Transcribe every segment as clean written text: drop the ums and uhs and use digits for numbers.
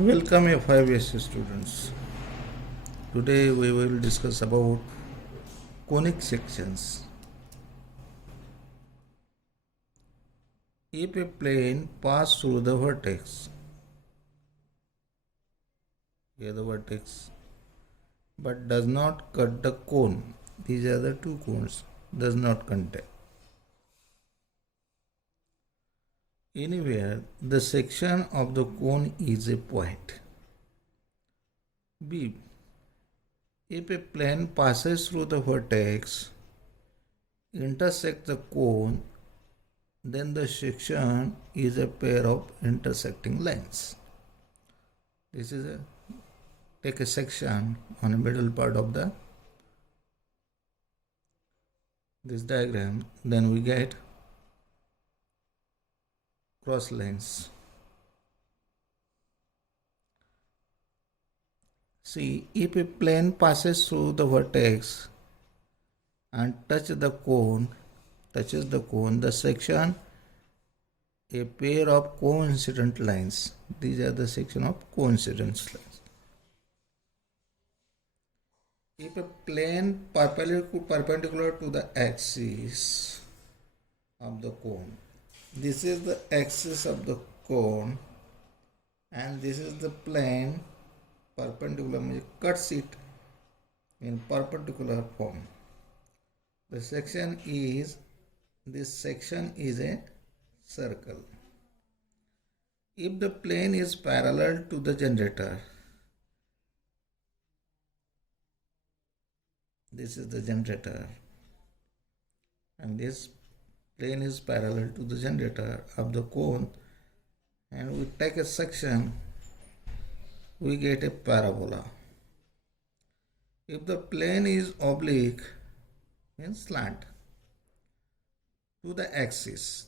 Welcome F5S students. Today we will discuss about conic sections. If a plane passes through the vertex, here the vertex, but does not cut the cone, these are the two cones, does not contact. Anywhere the section of the cone is a point. B. If a plane passes through the vertex, intersects the cone, then the section is a pair of intersecting lines. This is take a section on the middle part of this diagram, then we get cross lines. See, if a plane passes through the vertex and touches the cone, the section a pair of coincident lines. These are the section of coincidence lines. If a plane perpendicular to the axis of the cone, this is the axis of the cone and this is the plane perpendicular, cuts it in perpendicular form. This section is a circle. If the plane is parallel to the generator, this is the generator, and this plane is parallel to the generator of the cone, and we take a section, we get a parabola. If the plane is oblique, means slant, to the axis,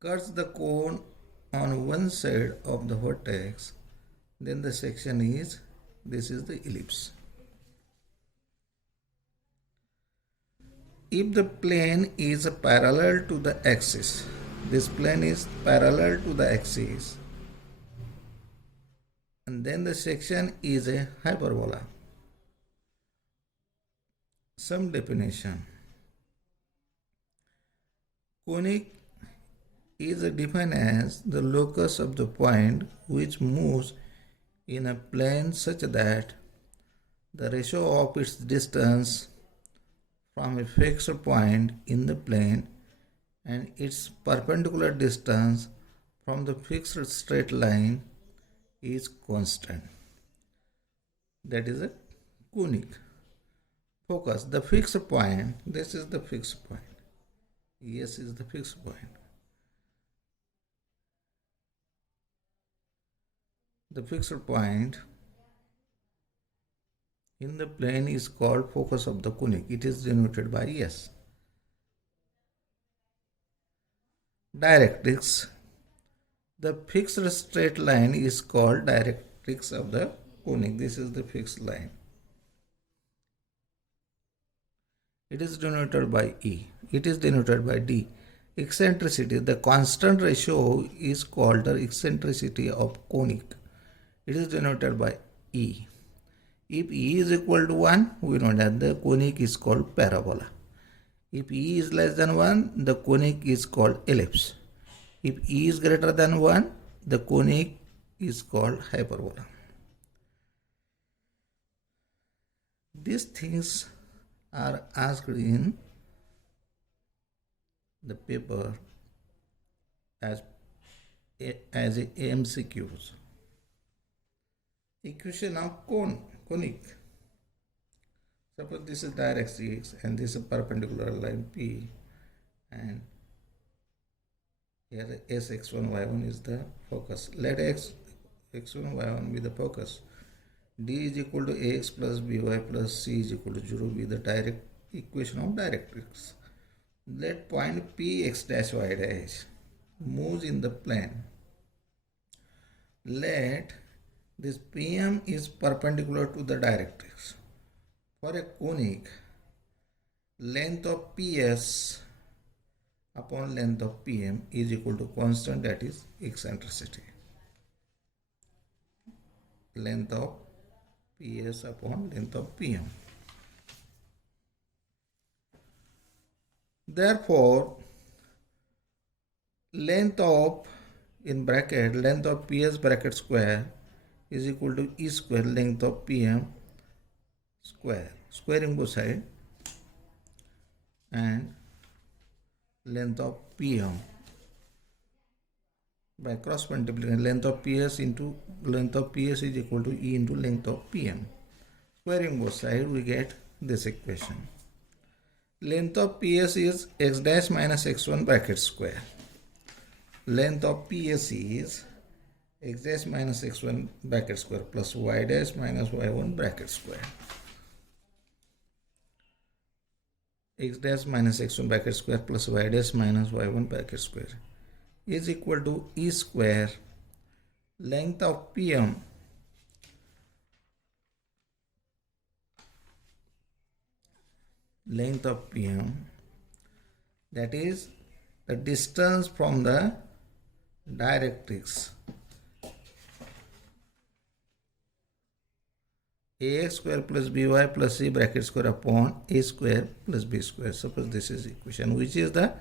cuts the cone on one side of the vertex, then the section is, this is the ellipse. If the plane is parallel to the axis, this plane is parallel to the axis, and then the section is a hyperbola. Some definition. Conic is defined as the locus of the point which moves in a plane such that the ratio of its distance from a fixed point in the plane and its perpendicular distance from the fixed straight line is constant. That is a conic. Focus, the fixed point, this is the fixed point. S is the fixed point. The fixed point in the plane is called focus of the conic. It is denoted by S. Directrix. The fixed straight line is called directrix of the conic. This is the fixed line. It is denoted by E. It is denoted by D. Eccentricity. The constant ratio is called the eccentricity of conic. It is denoted by E. If E is equal to 1, we know that the conic is called parabola. If E is less than 1, the conic is called ellipse. If E is greater than 1, the conic is called hyperbola. These things are asked in the paper as MCQs. Equation of conic. Suppose this is directrix and this is perpendicular line P, and here S x1 y1 is the focus. Let x1 y1 be the focus. D is equal to ax plus by plus c is equal to 0 be the direct equation of directrix. Let point P x dash y dash moves in the plane. Let this PM is perpendicular to the directrix. For a conic, length of PS upon length of PM is equal to constant, that is eccentricity. length of PS upon length of PM. Therefore, length of in bracket length of PS bracket square is equal to E square length of PM square, squaring both sides, and length of PM by cross multiplication length of PS into length of PS is equal to E into length of PM. Squaring both sides, we get this equation. Length of PS is x dash minus x1 bracket square. Length of PS is x dash minus x1 bracket square plus y dash minus y1 bracket square. X dash minus x1 bracket square plus y dash minus y1 bracket square is equal to E square length of PM that is the distance from the directrix ax square plus by plus c bracket square upon a square plus b square. Suppose this is equation which is the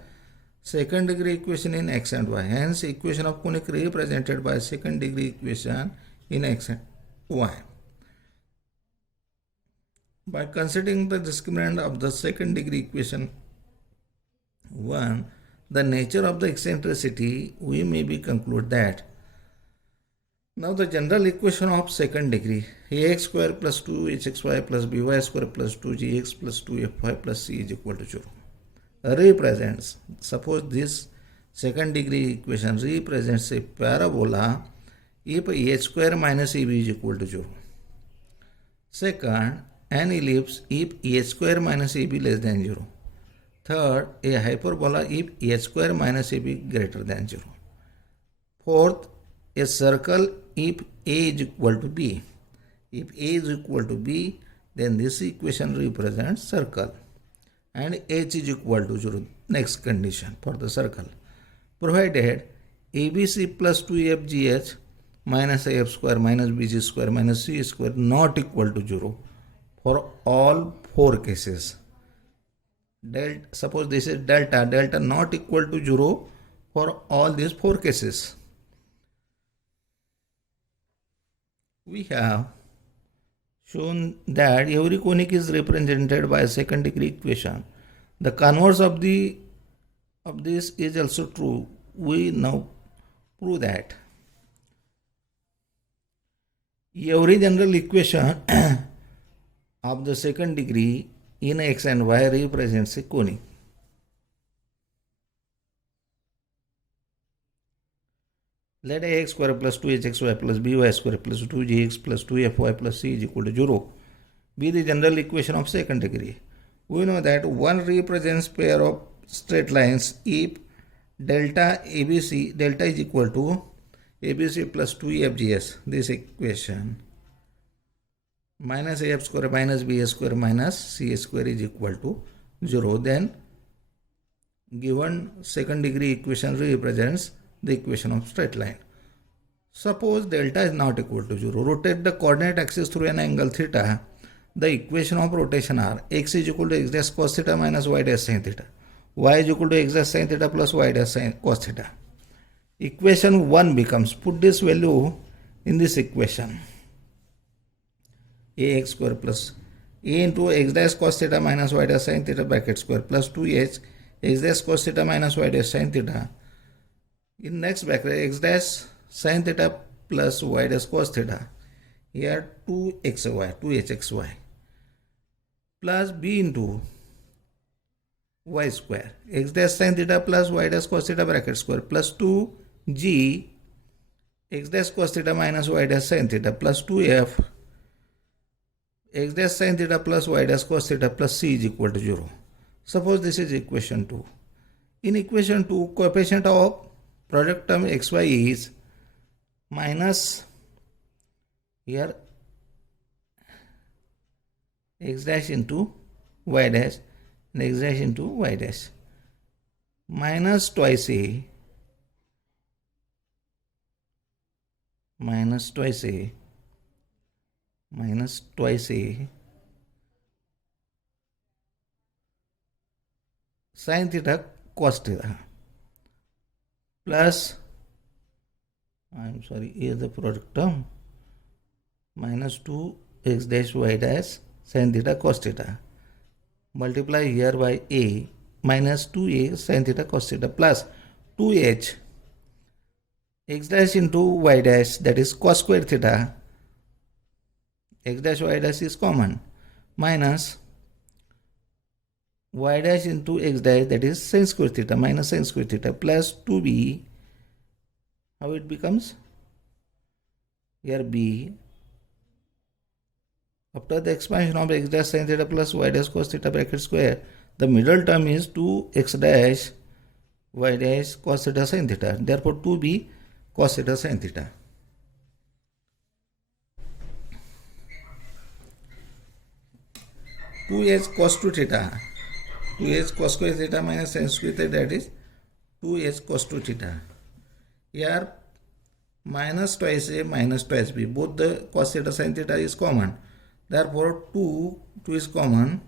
second degree equation in x and y. Hence, equation of conic represented by second degree equation in x and y. By considering the discriminant of the second degree equation 1, the nature of the eccentricity, we may be conclude that now the general equation of second degree ax square plus 2hxy plus by square plus 2gx plus 2fy plus c is equal to 0 represents, suppose this second degree equation represents a parabola if h square minus ab is equal to 0. Second, an ellipse if h square minus ab less than 0. Third, a hyperbola if h square minus ab greater than 0. Fourth, a circle if a is equal to b. If a is equal to b, then this equation represents circle and h is equal to 0. Next condition for the circle, provided abc plus 2fgh minus af square minus bg square minus c square not equal to 0 for all four cases. Suppose this is delta not equal to 0 for all these four cases. We have shown that every conic is represented by a second degree equation. The converse of this is also true. We now prove that every general equation of the second degree in x and y represents a conic. Let ax square plus 2hxy plus by square plus 2gx plus 2fy plus c is equal to 0 be the general equation of second degree. We know that one represents pair of straight lines if delta is equal to abc plus 2fgs, this equation, minus af square minus b square minus c square is equal to 0. Then given second degree equation represents the equation of straight line. Suppose delta is not equal to 0. Rotate the coordinate axis through an angle theta. The equation of rotation are x is equal to x dash cos theta minus y dash sin theta. Y is equal to x dash sin theta plus y dash sin cos theta. Equation 1 becomes, put this value in this equation, ax square plus a into x dash cos theta minus y dash sin theta bracket square plus 2h x dash cos theta minus y dash sin theta. In next bracket, x dash sin theta plus y dash cos theta. Here 2hxy plus b into y square x dash sin theta plus y dash cos theta bracket square plus 2g x dash cos theta minus y dash sin theta plus 2f x dash sin theta plus y dash cos theta plus c is equal to 0. Suppose this is equation 2. In equation 2, coefficient of product term xy is minus here x dash into y dash and x dash into y dash minus twice a minus twice a sin theta cos theta plus, here the product term, minus 2x dash y dash sin theta cos theta, multiply here by a minus 2a sin theta cos theta plus 2h x dash into y dash, that is cos square theta, x dash y dash is common, minus y dash into x dash, that is sin square theta minus sin square theta plus 2b, how it becomes? Here b, after the expansion of x dash sin theta plus y dash cos theta bracket square, the middle term is 2x dash y dash cos theta sin theta, therefore 2b cos theta sin theta. Two h cos 2 theta, 2h cos square theta minus sin square theta, that is 2h cos 2 theta. Here minus twice a minus twice b, both the cos theta sin theta is common, therefore 2 is common,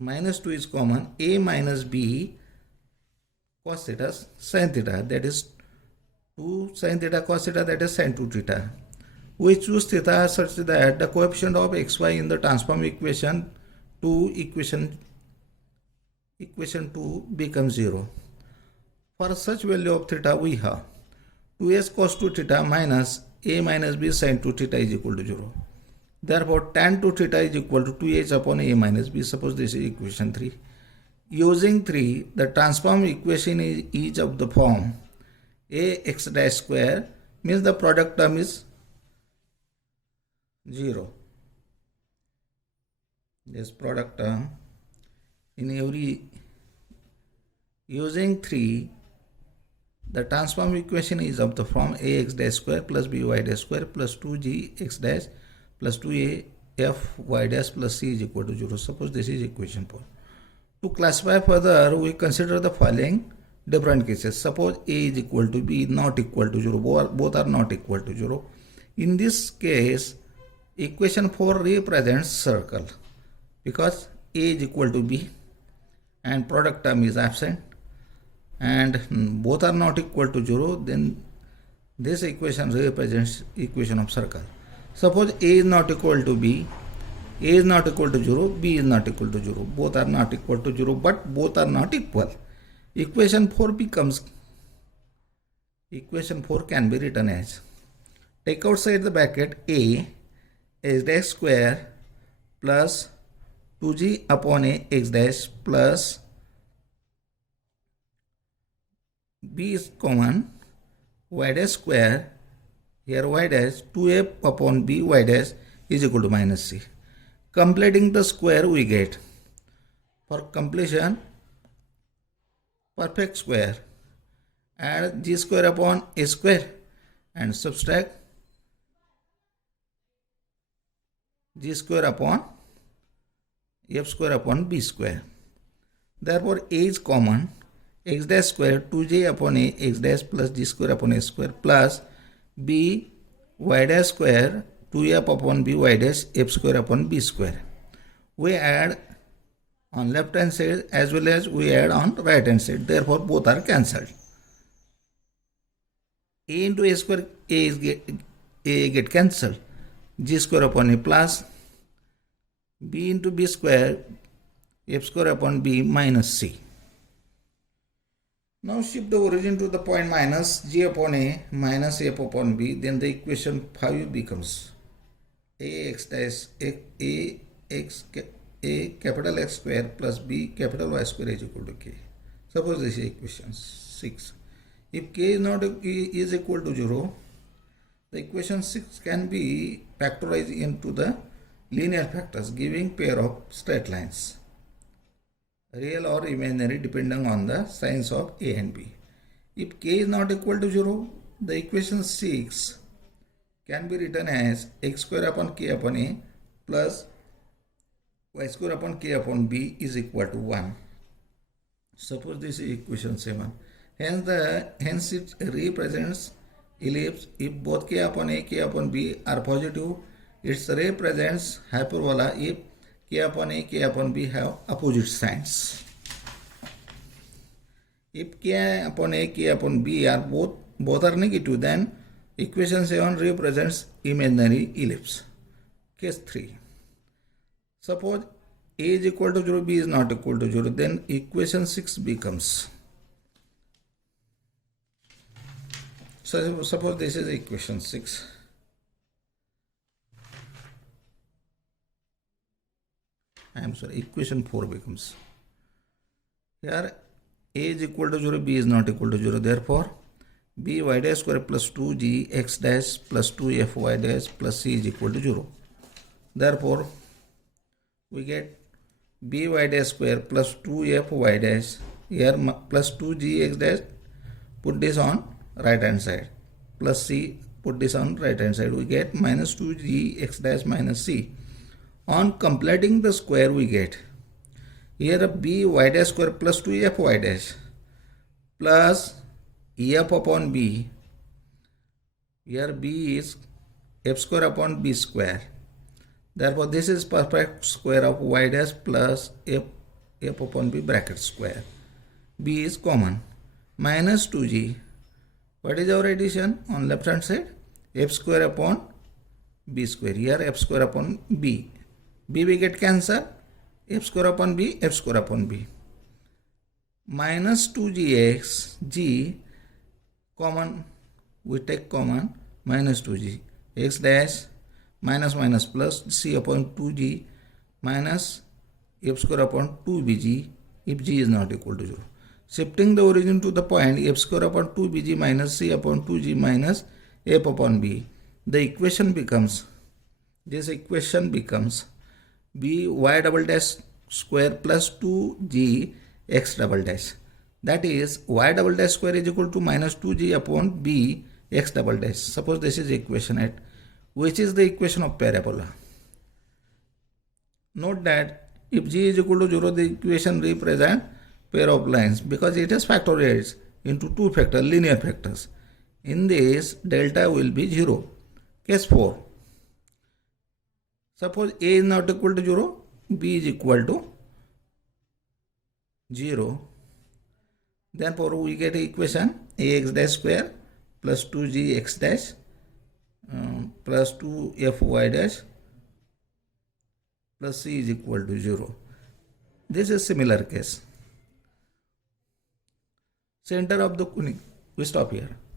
minus 2 is common, a minus b cos theta sin theta, that is 2 sin theta cos theta, that is sin 2 theta. We choose theta such that the coefficient of xy in the transform equation 2 becomes 0. For such value of theta we have 2s cos 2 theta minus a minus b sin 2 theta is equal to 0. Therefore tan 2 theta is equal to 2h upon a minus b. Suppose this is equation 3. Using 3, the transform equation is of the form ax dash square, means the product term is 0. This product term in every, using 3, the transform equation is of the form ax dash square plus by dash square plus 2gx dash plus 2a f y dash plus c is equal to 0. Suppose this is equation 4. To classify further, we consider the following different cases. Suppose a is equal to b, not equal to 0, both are not equal to 0. In this case, equation 4 represents circle because a is equal to b and product term is absent and both are not equal to 0, then this equation represents equation of circle. Suppose a is not equal to b, a is not equal to 0, b is not equal to 0, both are not equal to 0, but both are not equal. Equation 4 can be written as, take outside the bracket a x dash square plus 2g upon a x dash plus b is common, y dash square, here y dash 2a upon b y dash is equal to minus c. Completing the square we get, for completion, perfect square, add g square upon a square and subtract g square upon f square upon b square. Therefore a is common, x dash square 2j upon a x dash plus g square upon a square plus b y dash square 2f upon b y dash f square upon b square. We add on left hand side as well as we add on right hand side, therefore both are cancelled. A into a square, a get cancelled, g square upon a plus b into b square f square upon b minus c. Now shift the origin to the point minus g upon a minus f upon b, then the equation 5 becomes ax dash a capital X square plus b capital Y square is equal to k. Suppose this is equation 6. If k is equal to 0, the equation 6 can be factorized into the linear factors giving pair of straight lines, real or imaginary depending on the signs of a and b. If k is not equal to 0, the equation 6 can be written as x square upon k upon a plus y square upon k upon b is equal to 1. Suppose this is equation 7. Hence it represents ellipse if both k upon a, k upon b are positive It represents hyperbola if k upon a, k upon b have opposite signs. If k upon a, k upon b are both are negative, then equation 7 represents imaginary ellipse. Case 3. Suppose a is equal to 0, b is not equal to 0, then equation 6 becomes. So suppose this is equation 6. Equation 4 becomes. Here a is equal to 0, b is not equal to 0. Therefore, by dash square plus 2g x dash plus 2fy dash plus c is equal to 0. Therefore, we get by dash square plus 2fy dash, here plus 2g x dash, put this on right hand side, plus c, put this on right hand side, we get minus 2g x dash minus c. On completing the square, we get here by dash square plus 2fy dash plus f upon b. Here b is f square upon b square. Therefore, this is perfect square of y dash plus f upon b bracket square. B is common. Minus 2g. What is our addition? On left hand side, f square upon b square. Here f square upon b. B we get cancel. F square upon b, f square upon b. Minus 2gx, g common, we take common, minus 2g. X dash minus minus plus c upon 2g minus f square upon 2bg if g is not equal to 0. Shifting the origin to the point f square upon 2bg minus c upon 2g minus f upon b. The equation becomes, this equation becomes by double dash square plus 2g x double dash. That is y double dash square is equal to minus 2g upon b x double dash. Suppose this is equation 8, which is the equation of parabola. Note that if g is equal to 0, the equation represents pair of lines because it has factorialized into two factors, linear factors. In this, delta will be 0. Case 4. Suppose a is not equal to 0, b is equal to 0. Therefore, we get equation ax dash square plus 2g x dash plus 2fy dash plus c is equal to 0. This is similar case. Center of the conic. We stop here.